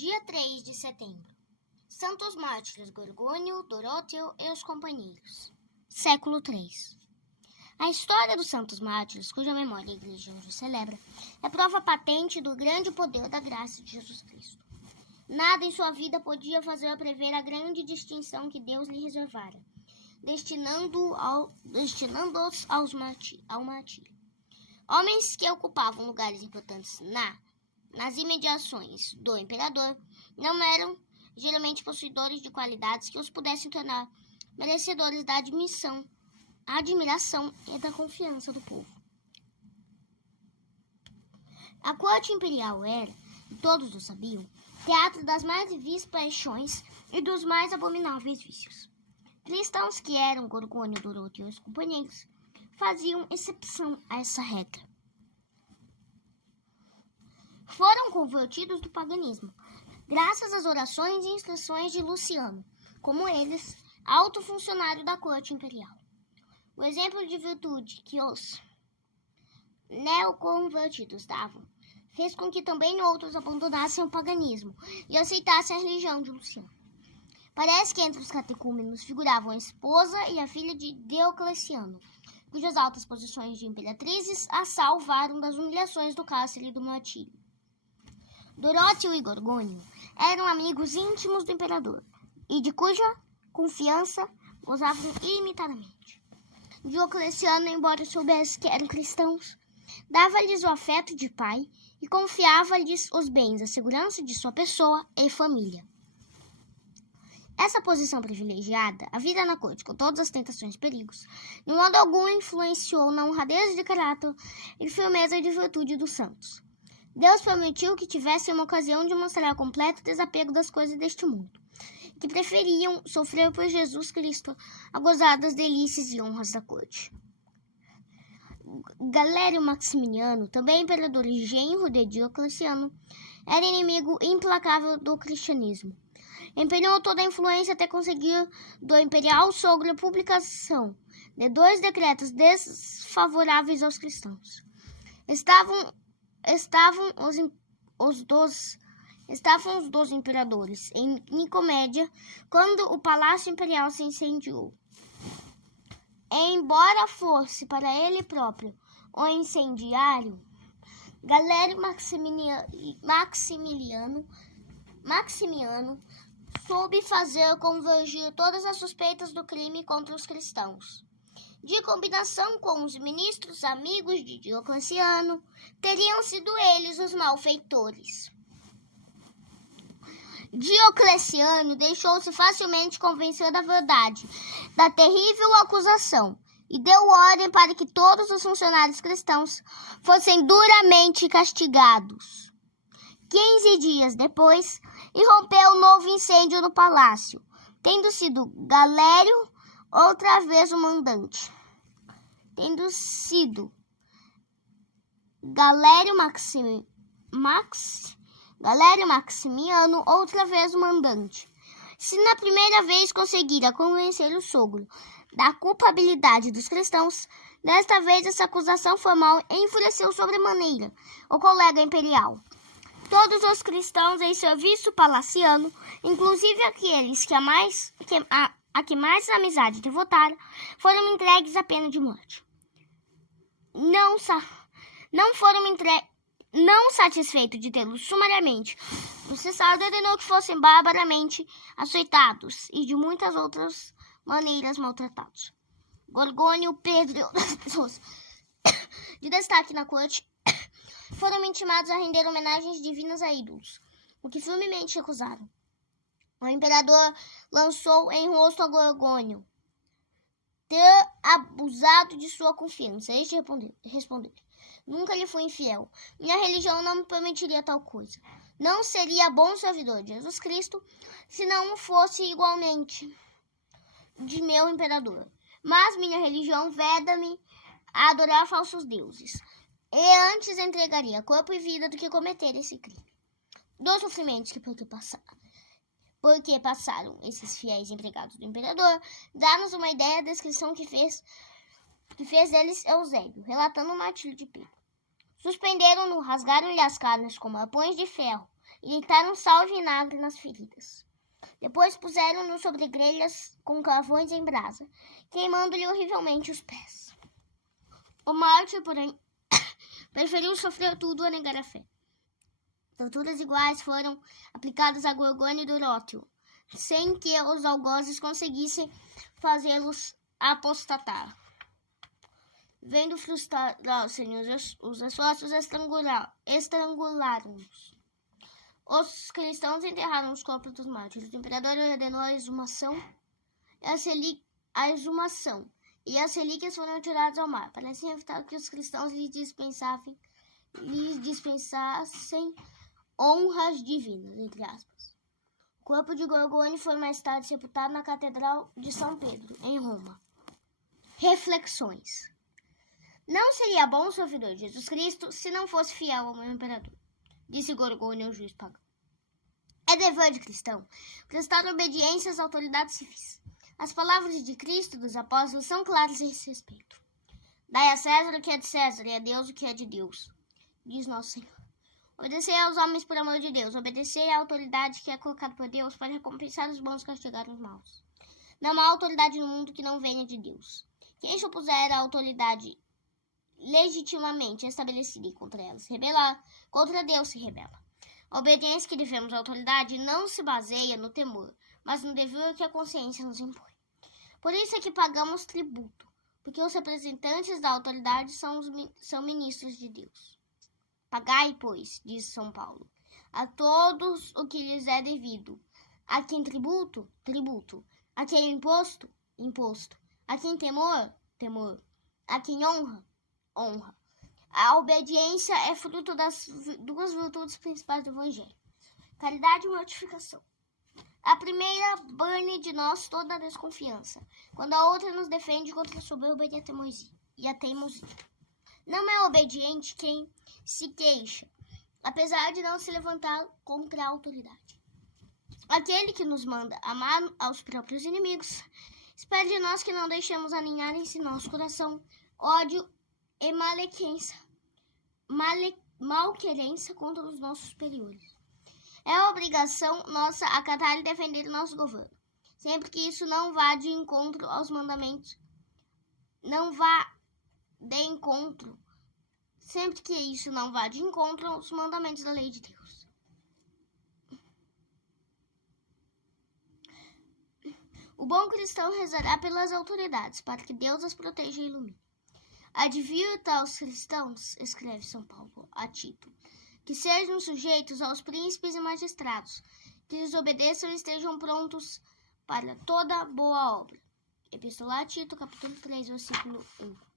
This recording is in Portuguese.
Dia 3 de setembro. Santos Mártires Gorgônio, Doróteo e os companheiros. Século III. A história dos Santos Mártires, cuja memória a Igreja hoje celebra, é prova patente do grande poder da graça de Jesus Cristo. Nada em sua vida podia fazer prever a grande distinção que Deus lhe reservara, destinando-os ao martírio. Homens que ocupavam lugares importantes nas imediações do imperador não eram geralmente possuidores de qualidades que os pudessem tornar merecedores da admiração e da confiança do povo. A corte imperial era, e todos o sabiam, teatro das mais vis paixões e dos mais abomináveis vícios. Cristãos que eram Gorgônio, Doróteo e os companheiros faziam exceção a essa regra. Foram convertidos do paganismo, graças às orações e instruções de Luciano, como eles, alto funcionário da corte imperial. O exemplo de virtude que os neoconvertidos davam fez com que também outros abandonassem o paganismo e aceitassem a religião de Luciano. Parece que entre os catecúmenos figuravam a esposa e a filha de Diocleciano, cujas altas posições de imperatrizes a salvaram das humilhações do cárcere e do martírio. Doróteo e Gorgônio eram amigos íntimos do imperador e de cuja confiança gozavam ilimitadamente. Diocleciano, embora soubesse que eram cristãos, dava-lhes o afeto de pai e confiava-lhes os bens, a segurança de sua pessoa e família. Essa posição privilegiada, a vida na corte com todas as tentações e perigos, de modo algum influenciou na honradez de caráter e firmeza de virtude dos santos. Deus permitiu que tivessem uma ocasião de mostrar completo desapego das coisas deste mundo, que preferiam sofrer por Jesus Cristo a gozar das delícias e honras da corte. Galério Maximiano, também imperador e genro de Diocleciano, era inimigo implacável do cristianismo. Empenhou toda a influência até conseguir do imperial sogro a publicação de 2 decretos desfavoráveis aos cristãos. Estavam os 12 imperadores em Nicomédia quando o palácio imperial se incendiou. Embora fosse para ele próprio o incendiário, Galério Maximiano soube fazer convergir todas as suspeitas do crime contra os cristãos. De combinação com os ministros amigos de Diocleciano, teriam sido eles os malfeitores. Diocleciano deixou-se facilmente convencer da verdade da terrível acusação e deu ordem para que todos os funcionários cristãos fossem duramente castigados. 15 dias depois, irrompeu um novo incêndio no palácio, tendo sido Galério outra vez o mandante. Galério Maximiano outra vez o mandante. Se na primeira vez conseguira convencer o sogro da culpabilidade dos cristãos, desta vez essa acusação formal enfureceu sobremaneira o colega imperial. Todos os cristãos em serviço palaciano, inclusive aqueles que a que mais amizade devotaram, foram entregues à pena de morte. Não satisfeito de tê-los sumariamente processado, ordenou que fossem barbaramente açoitados e de muitas outras maneiras maltratados. Gorgônio, Pedro e outras pessoas de destaque na corte foram intimados a render homenagens divinas a ídolos, o que firmemente recusaram. O imperador lançou em rosto a Gorgônio ter abusado de sua confiança. Este respondeu: nunca lhe fui infiel. Minha religião não me permitiria tal coisa. Não seria bom servidor de Jesus Cristo se não fosse igualmente de meu imperador. Mas minha religião veda-me a adorar falsos deuses, e antes entregaria corpo e vida do que cometer esse crime. Dos sofrimentos porque passaram esses fiéis empregados do imperador, dá-nos uma ideia da descrição que fez deles Eusébio, relatando o martírio de Pedro. Suspenderam-no, rasgaram-lhe as carnes como arpões de ferro, e deitaram sal e vinagre nas feridas. Depois puseram-no sobre grelhas com carvões em brasa, queimando-lhe horrivelmente os pés. O mártir, porém, preferiu sofrer tudo a negar a fé. Torturas iguais foram aplicadas a Gorgônio e Doróteo, sem que os algozes conseguissem fazê-los apostatar. Vendo frustrar-se os esforços, estrangularam-nos. Os cristãos enterraram os corpos dos mártires. O imperador ordenou a exumação e as relíquias foram tiradas ao mar. Parece evitar que os cristãos lhes dispensassem honras divinas, entre aspas. O corpo de Gorgônio foi mais tarde sepultado na Catedral de São Pedro, em Roma. Reflexões. Não seria bom servidor de Jesus Cristo se não fosse fiel ao meu imperador, disse Gorgônio ao juiz pagão. É dever de cristão prestar obediência às autoridades civis. As palavras de Cristo e dos apóstolos são claras a esse respeito. Dai a César o que é de César e a Deus o que é de Deus, diz nosso Senhor. Obedecei aos homens por amor de Deus. Obedecei à autoridade que é colocada por Deus para recompensar os bons e castigar os maus. Não há autoridade no mundo que não venha de Deus. Quem se opuser à autoridade legitimamente estabelecida e contra ela se rebelar, contra Deus se rebela. A obediência que devemos à autoridade não se baseia no temor, mas no dever que a consciência nos impõe. Por isso é que pagamos tributo, porque os representantes da autoridade são ministros de Deus. Pagai, pois, diz São Paulo, a todos o que lhes é devido. A quem tributo, tributo. A quem imposto, imposto. A quem temor, temor. A quem honra, honra. A obediência é fruto das duas virtudes principais do Evangelho: caridade e mortificação. A primeira bane de nós toda a desconfiança, quando a outra nos defende contra a soberba e a teimosia. Não é obediente quem se queixa, apesar de não se levantar contra a autoridade. Aquele que nos manda amar aos próprios inimigos espera de nós que não deixemos aninhar em nosso coração ódio e malquerença contra os nossos superiores. É obrigação nossa acatar e defender o nosso governo, sempre que isso não vá de encontro aos mandamentos, sempre que isso não vá de encontro aos mandamentos da lei de Deus. O bom cristão rezará pelas autoridades, para que Deus as proteja e ilumine. Advirta aos cristãos, escreve São Paulo a Tito, que sejam sujeitos aos príncipes e magistrados, que lhes obedeçam e estejam prontos para toda boa obra. Epístola a Tito, capítulo 3, versículo 1.